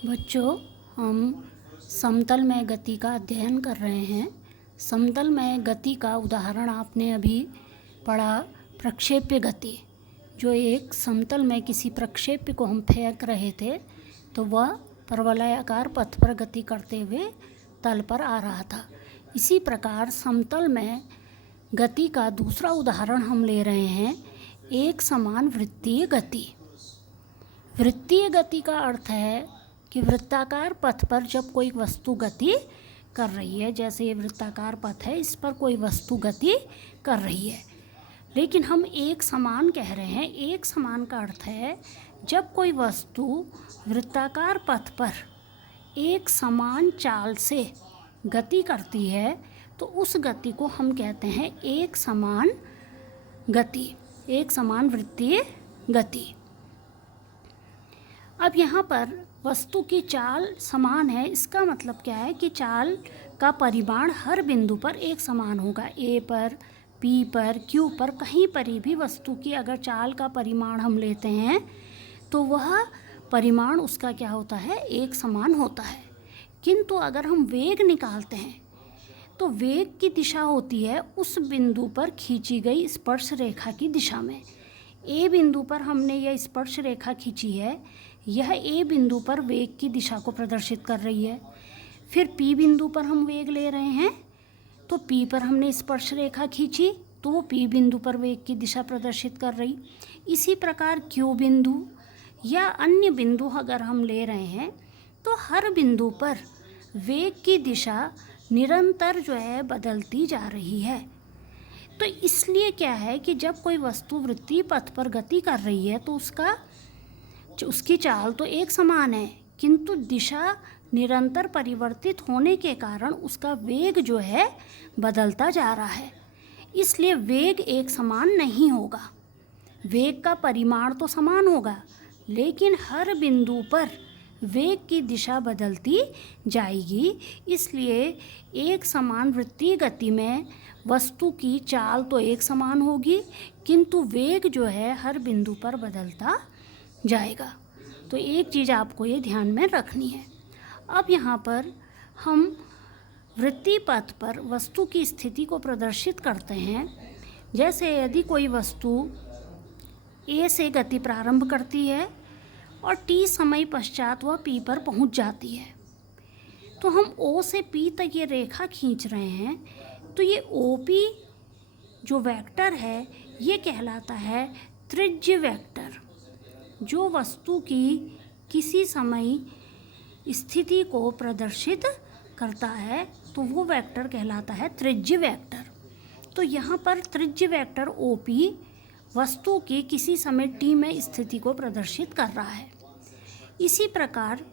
बच्चों, हम समतल में गति का अध्ययन कर रहे हैं। समतल में गति का उदाहरण आपने अभी पढ़ा, प्रक्षेप्य गति। जो एक समतल में किसी प्रक्षेप्य को हम फेंक रहे थे तो वह परवलयाकार पथ पर गति करते हुए तल पर आ रहा था। इसी प्रकार समतल में गति का दूसरा उदाहरण हम ले रहे हैं, एक समान वृत्तीय गति। वृत्तीय गति का अर्थ है कि वृत्ताकार पथ पर जब कोई वस्तु गति कर रही है, जैसे ये वृत्ताकार पथ है, इस पर कोई वस्तु गति कर रही है, लेकिन हम एक समान कह रहे हैं। एक समान का अर्थ है जब कोई वस्तु वृत्ताकार पथ पर एक समान चाल से गति करती है तो उस गति को हम कहते हैं एक समान गति, एक समान वृत्तीय गति। अब यहाँ पर वस्तु की चाल समान है, इसका मतलब क्या है कि चाल का परिमाण हर बिंदु पर एक समान होगा। ए पर, पी पर, क्यू पर, कहीं पर भी वस्तु की अगर चाल का परिमाण हम लेते हैं तो वह परिमाण उसका क्या होता है, एक समान होता है। किंतु अगर हम वेग निकालते हैं तो वेग की दिशा होती है उस बिंदु पर खींची गई स्पर्श रेखा की दिशा में। ए बिंदु पर हमने यह स्पर्श रेखा खींची है, यह ए बिंदु पर वेग की दिशा को प्रदर्शित कर रही है। फिर पी बिंदु पर हम वेग ले रहे हैं तो पी पर हमने स्पर्श रेखा खींची तो वो पी बिंदु पर वेग की दिशा प्रदर्शित कर रही। इसी प्रकार क्यू बिंदु या अन्य बिंदु अगर हम ले रहे हैं तो हर बिंदु पर वेग की दिशा निरंतर जो है बदलती जा रही है। तो इसलिए क्या है कि जब कोई वस्तु वृत्तीय पथ पर गति कर रही है तो उसकी चाल तो एक समान है, किंतु दिशा निरंतर परिवर्तित होने के कारण उसका वेग जो है बदलता जा रहा है। इसलिए वेग एक समान नहीं होगा। वेग का परिमाण तो समान होगा, लेकिन हर बिंदु पर वेग की दिशा बदलती जाएगी। इसलिए एक समान वृत्तीय गति में वस्तु की चाल तो एक समान होगी, किंतु वेग जो है हर बिंदु पर बदलता जाएगा। तो एक चीज़ आपको ये ध्यान में रखनी है। अब यहाँ पर हम वृत्तीय पथ पर वस्तु की स्थिति को प्रदर्शित करते हैं। जैसे यदि कोई वस्तु ए से गति प्रारंभ करती है और टी समय पश्चात वह पी पर पहुँच जाती है, तो हम ओ से पी तक ये रेखा खींच रहे हैं, तो ये ओ पी जो वेक्टर है ये कहलाता है त्रिज्य वेक्टर। जो वस्तु की किसी समय स्थिति को प्रदर्शित करता है तो वो वेक्टर कहलाता है त्रिज्य वेक्टर। तो यहाँ पर त्रिज्य वेक्टर ओ पी वस्तु की किसी समय टी में स्थिति को प्रदर्शित कर रहा है। इसी प्रकार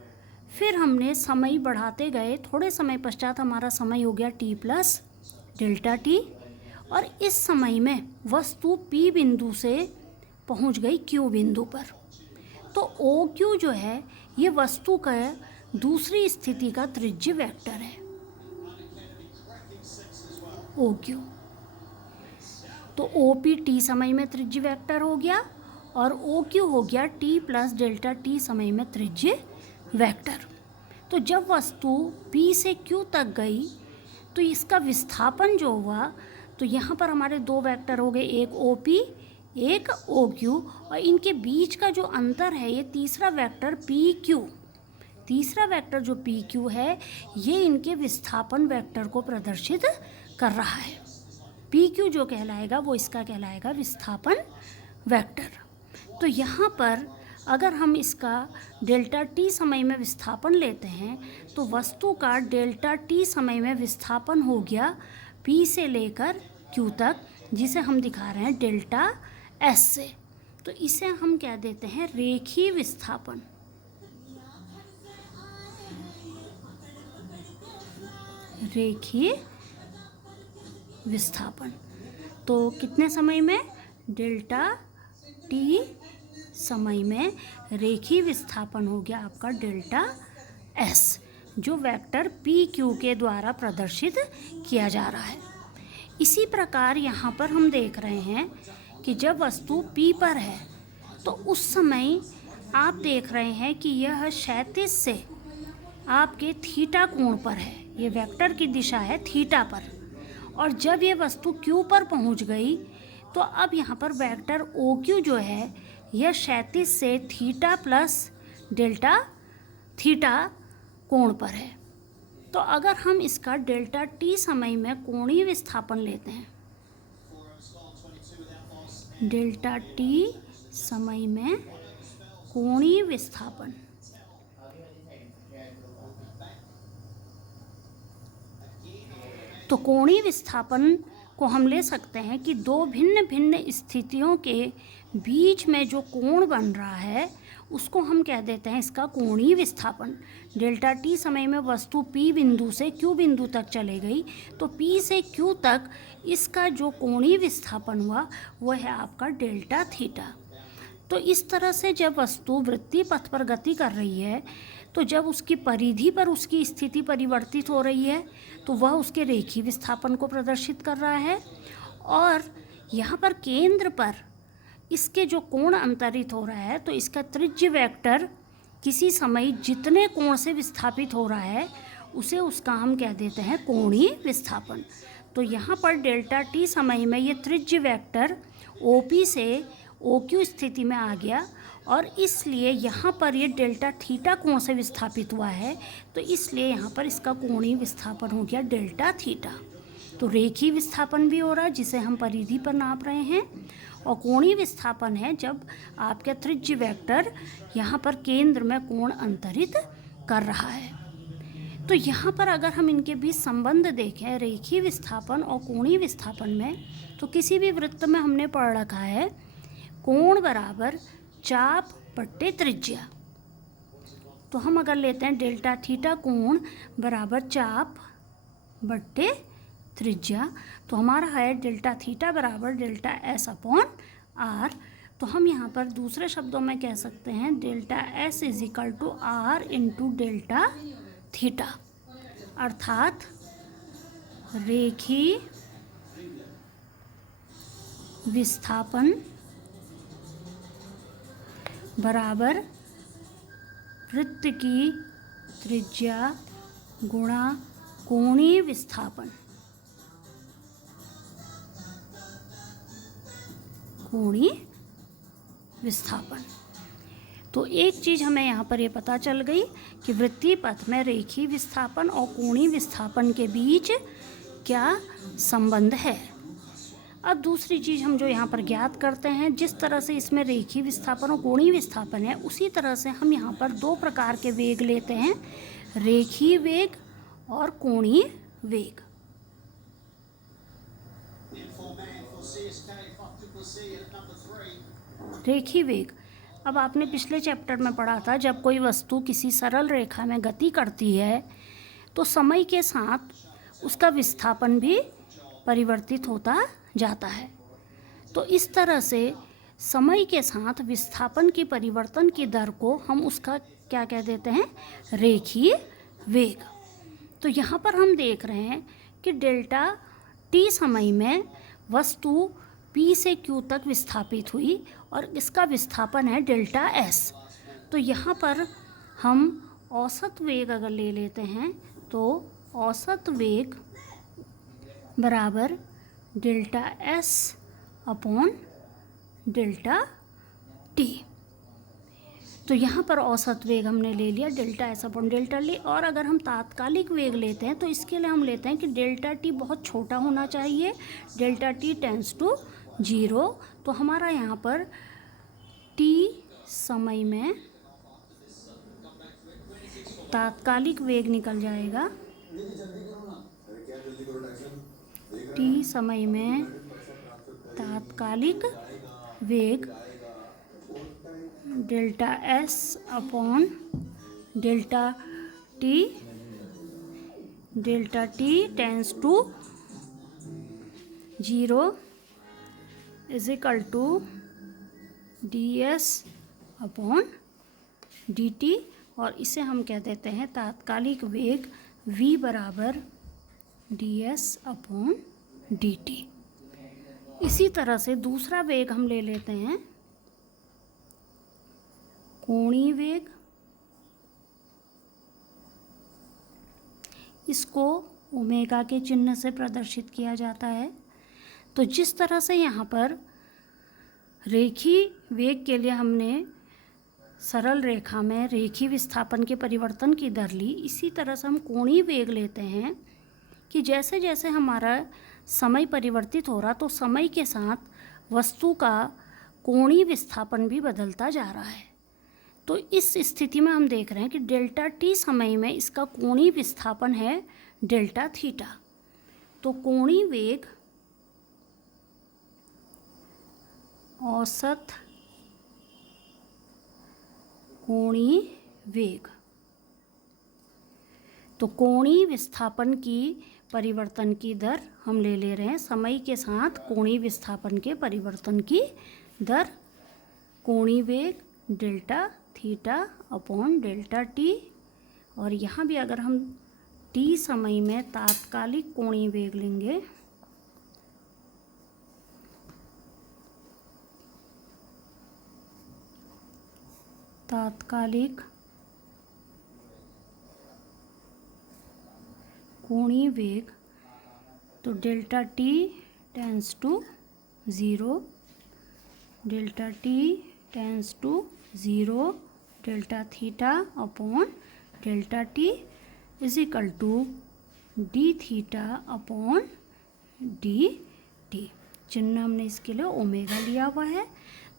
फिर हमने समय बढ़ाते गए, थोड़े समय पश्चात हमारा समय हो गया टी प्लस डेल्टा टी, और इस समय में वस्तु पी बिंदु से पहुंच गई क्यू बिंदु पर। तो ओ क्यू जो है ये वस्तु का दूसरी स्थिति का त्रिज्य वेक्टर है, ओ क्यू। तो ओ पी टी समय में त्रिज्य वेक्टर हो गया और ओ क्यू हो गया टी प्लस डेल्टा टी समय में त्रिज्य वेक्टर। तो जब वस्तु पी से क्यू तक गई तो इसका विस्थापन जो हुआ, तो यहाँ पर हमारे दो वेक्टर हो गए, एक ओ पी एक ओ क्यू, और इनके बीच का जो अंतर है ये तीसरा वेक्टर पी क्यू। तीसरा वेक्टर जो पी क्यू है ये इनके विस्थापन वेक्टर को प्रदर्शित कर रहा है। पी क्यू जो कहलाएगा वो इसका कहलाएगा विस्थापन वेक्टर। तो यहाँ पर अगर हम इसका डेल्टा टी समय में विस्थापन लेते हैं तो वस्तु का डेल्टा टी समय में विस्थापन हो गया पी से लेकर क्यू तक, जिसे हम दिखा रहे हैं डेल्टा एस से। तो इसे हम कह देते हैं रेखीय विस्थापन। रेखीय विस्थापन। तो कितने समय में, डेल्टा टी समय में रेखीय विस्थापन हो गया आपका डेल्टा एस, जो वेक्टर पी क्यू के द्वारा प्रदर्शित किया जा रहा है। इसी प्रकार यहाँ पर हम देख रहे हैं कि जब वस्तु पी पर है तो उस समय आप देख रहे हैं कि यह क्षैतिज से आपके थीटा कोण पर है, ये वेक्टर की दिशा है थीटा पर, और जब ये वस्तु क्यू पर पहुंच गई तो अब यहाँ पर वेक्टर ओ क्यू जो है यह क्षैतिज से थीटा प्लस डेल्टा थीटा कोण पर है। तो अगर हम इसका डेल्टा टी समय में कोणीय विस्थापन लेते हैं, डेल्टा टी समय में कोणीय विस्थापन, तो कोणीय विस्थापन को हम ले सकते हैं कि दो भिन्न भिन्न स्थितियों के बीच में जो कोण बन रहा है उसको हम कह देते हैं इसका कोणीय विस्थापन। डेल्टा टी समय में वस्तु पी बिंदु से क्यू बिंदु तक चले गई, तो पी से क्यू तक इसका जो कोणीय विस्थापन हुआ वह है आपका डेल्टा थीटा। तो इस तरह से जब वस्तु वृत्तीय पथ पर गति कर रही है तो जब उसकी परिधि पर उसकी स्थिति परिवर्तित हो रही है तो वह उसके रेखीय विस्थापन को प्रदर्शित कर रहा है, और यहाँ पर केंद्र पर इसके जो कोण अंतरित हो रहा है तो इसका त्रिज्य वेक्टर किसी समय जितने कोण से विस्थापित हो रहा है उसे उसका हम कह देते हैं कोणीय विस्थापन। तो यहाँ पर डेल्टा टी समय में ये त्रिज्य वेक्टर ओपी से ओक्यू स्थिति में आ गया, और इसलिए यहाँ पर ये डेल्टा थीटा कोण से विस्थापित हुआ है, तो इसलिए यहाँ पर इसका कोणीय विस्थापन हो गया डेल्टा थीटा। तो रेखीय विस्थापन भी हो रहा है जिसे हम परिधि पर नाप रहे हैं, और कोणीय विस्थापन है जब आपका त्रिज्य वेक्टर यहाँ पर केंद्र में कोण अंतरित कर रहा है। तो यहाँ पर अगर हम इनके बीच संबंध देखें रेखीय विस्थापन और कोणीय विस्थापन में, तो किसी भी वृत्त में हमने पढ़ रखा है कोण बराबर चाप बट्टे त्रिज्या। तो हम अगर लेते हैं डेल्टा थीटा कोण बराबर चाप बट्टे त्रिज्या, तो हमारा है डेल्टा थीटा बराबर डेल्टा एस अपॉन आर। तो हम यहाँ पर दूसरे शब्दों में कह सकते हैं delta S is equal to R into delta theta, अर्थात रेखीय विस्थापन बराबर वृत्त की त्रिज्या गुणा कोणीय विस्थापन, कोणीय विस्थापन। तो एक चीज़ हमें यहाँ पर ये पता चल गई कि वृत्तीय पथ में रेखीय विस्थापन और कोणीय विस्थापन के बीच क्या संबंध है। अब दूसरी चीज़ हम जो यहाँ पर ज्ञात करते हैं, जिस तरह से इसमें रेखीय विस्थापन और कोणीय विस्थापन है उसी तरह से हम यहाँ पर दो प्रकार के वेग लेते हैं, रेखीय वेग और कोणीय वेग। रेखीय वेग, अब आपने पिछले चैप्टर में पढ़ा था जब कोई वस्तु किसी सरल रेखा में गति करती है तो समय के साथ उसका विस्थापन भी परिवर्तित होता जाता है। तो इस तरह से समय के साथ विस्थापन की परिवर्तन की दर को हम उसका क्या कह देते हैं, रेखीय वेग। तो यहाँ पर हम देख रहे हैं कि डेल्टा टी समय में वस्तु पी से क्यू तक विस्थापित हुई और इसका विस्थापन है डेल्टा एस। तो यहाँ पर हम औसत वेग अगर ले लेते हैं तो औसत वेग बराबर delta S upon delta T. तो यहाँ पर औसत वेग हमने ले लिया delta S upon delta T, और अगर हम तात्कालिक वेग लेते हैं तो इसके लिए हम लेते हैं कि डेल्टा टी बहुत छोटा होना चाहिए, डेल्टा टी टेंड्स टू 0। तो हमारा यहाँ पर टी समय में तात्कालिक वेग निकल जाएगा, टी समय में तात्कालिक वेग delta S upon delta T tends to 0 is equal to D S upon D T, और इसे हम कह देते हैं तात्कालिक वेग v बराबर D S upon D T. इसी तरह से दूसरा वेग हम ले लेते हैं कोणीय वेग, इसको ओमेगा के चिन्ह से प्रदर्शित किया जाता है। तो जिस तरह से यहाँ पर रेखीय वेग के लिए हमने सरल रेखा में रेखीय विस्थापन के परिवर्तन की दर ली, इसी तरह से हम कोणीय वेग लेते हैं कि जैसे जैसे हमारा समय परिवर्तित हो रहा तो समय के साथ वस्तु का कोणीय विस्थापन भी बदलता जा रहा है। तो इस स्थिति में हम देख रहे हैं कि डेल्टा टी समय में इसका कोणीय विस्थापन है डेल्टा थीटा। तो कोणीय वेग औसत कोणीय वेग, तो कोणीय विस्थापन की परिवर्तन की दर हम ले रहे हैं समय के साथ कोणीय विस्थापन के परिवर्तन की दर, कोणीय वेग delta theta upon delta T. और यहाँ भी अगर हम टी समय में तात्कालिक कोणीय वेग लेंगे तात्कालिक कोणीय वेग, तो delta T tends to zero, delta T tends to zero, delta theta upon delta T is equal to D theta upon D T. चिन्ह हमने इसके लिए ओमेगा लिया हुआ है।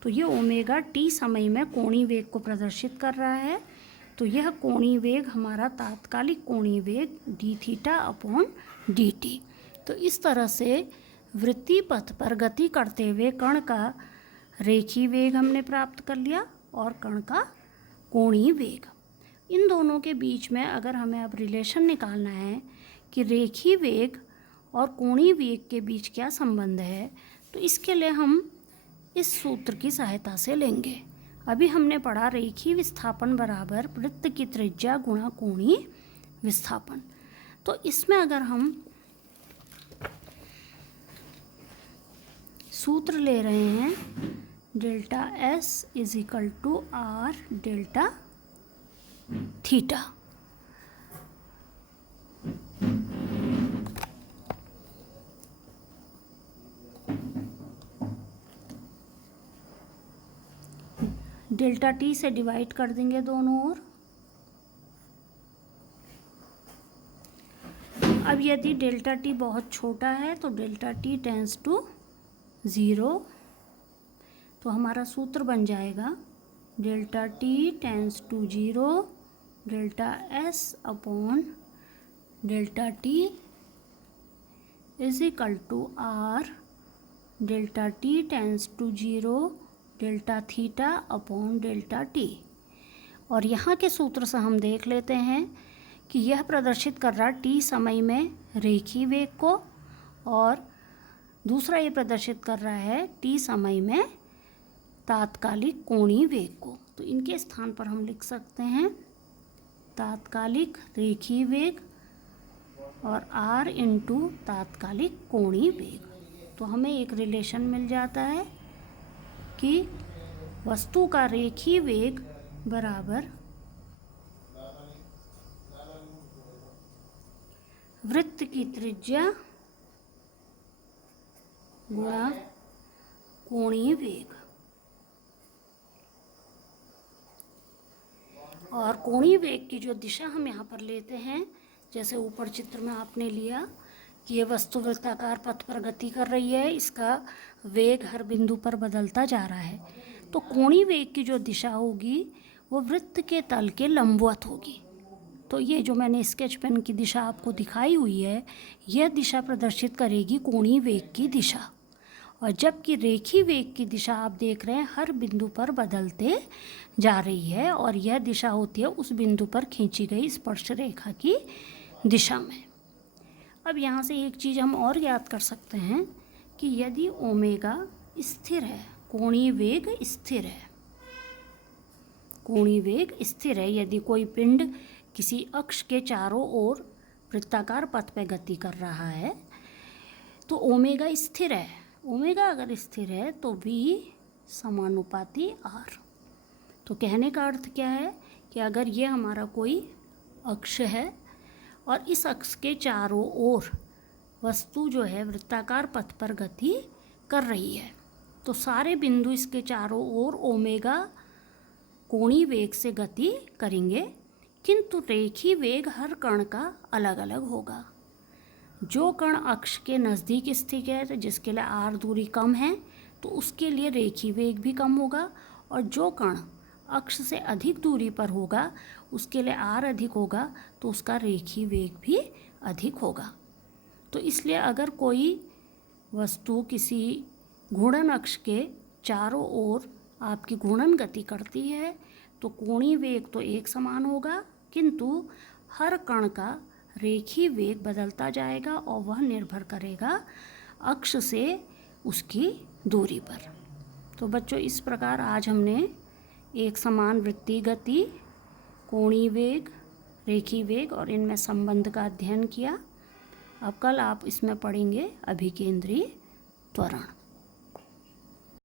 तो ये ओमेगा टी समय में कोणीय वेग को प्रदर्शित कर रहा है। तो यह कोणीय वेग हमारा तात्कालिक कोणीय वेग D theta upon D T. तो इस तरह से वृत्तीय पथ पर गति करते हुए कण का रेखीय वेग हमने प्राप्त कर लिया और कण का कोणीय वेग। इन दोनों के बीच में अगर हमें अब रिलेशन निकालना है कि रेखीय वेग और कोणीय वेग के बीच क्या संबंध है, तो इसके लिए हम इस सूत्र की सहायता से लेंगे। अभी हमने पढ़ा रेखीय विस्थापन बराबर वृत्त की त्रिज्या गुणा कोणीय विस्थापन। तो इसमें अगर हम सूत्र ले रहे हैं delta S is equal to R delta theta. Delta T से डिवाइड कर देंगे दोनों ओर। अब यदि डेल्टा टी बहुत छोटा है तो delta T tends to zero, तो हमारा सूत्र बन जाएगा delta T tends to zero delta S upon delta T is equal to R delta T tends to zero delta theta upon delta T. और यहाँ के सूत्र से हम देख लेते हैं कि यह प्रदर्शित कर रहा टी समय में रेखीय वेग को और दूसरा ये प्रदर्शित कर रहा है टी समय में तात्कालिक कोणीय वेग को। तो इनके स्थान पर हम लिख सकते हैं तात्कालिक रेखीय वेग और आर इंटू तात्कालिक कोणीय वेग। तो हमें एक रिलेशन मिल जाता है कि वस्तु का रेखीय वेग बराबर वृत्त की त्रिज्या गुणा कोणीय वेग। और कोणीय वेग की जो दिशा हम यहाँ पर लेते हैं, जैसे ऊपर चित्र में आपने लिया कि ये वस्तु वृत्ताकार पथ पर गति कर रही है, इसका वेग हर बिंदु पर बदलता जा रहा है। तो कोणीय वेग की जो दिशा होगी वो वृत्त के तल के लंबवत होगी। तो ये जो मैंने स्केच पेन की दिशा आपको दिखाई हुई है, यह दिशा प्रदर्शित करेगी कोणीय वेग की दिशा। और जबकि रेखीय वेग की दिशा आप देख रहे हैं हर बिंदु पर बदलते जा रही है और यह दिशा होती है उस बिंदु पर खींची गई स्पर्श रेखा की दिशा में। अब यहाँ से एक चीज़ हम और याद कर सकते हैं कि यदि ओमेगा स्थिर है, कोणीय वेग स्थिर है, कोणीय वेग स्थिर है, यदि कोई पिंड किसी अक्ष के चारों ओर वृत्ताकार पथ पर गति कर रहा है तो ओमेगा स्थिर है। ओमेगा अगर स्थिर है तो v समानुपाती r। तो कहने का अर्थ क्या है कि अगर ये हमारा कोई अक्ष है और इस अक्ष के चारों ओर वस्तु जो है वृत्ताकार पथ पर गति कर रही है। तो सारे बिंदु इसके चारों ओर ओमेगा कोणीय वेग से गति करेंगे, किंतु रेखीय वेग हर कण का अलग अलग होगा। जो कण अक्ष के नज़दीक स्थित है, तो जिसके लिए r दूरी कम है, तो उसके लिए रेखीय वेग भी कम होगा, और जो कण अक्ष से अधिक दूरी पर होगा उसके लिए r अधिक होगा, तो उसका रेखीय वेग भी अधिक होगा। तो इसलिए अगर कोई वस्तु किसी घूर्णन अक्ष के चारों ओर आपकी घूर्णन गति करती है तो कोणीय वेग तो एक समान होगा, किंतु हर कण का रेखीय वेग बदलता जाएगा और वह निर्भर करेगा अक्ष से उसकी दूरी पर। तो बच्चों, इस प्रकार आज हमने एक समान वृत्तीय गति, कोणीय वेग, रेखीय वेग और इनमें संबंध का अध्ययन किया। अब कल आप इसमें पढ़ेंगे अभिकेंद्री त्वरण।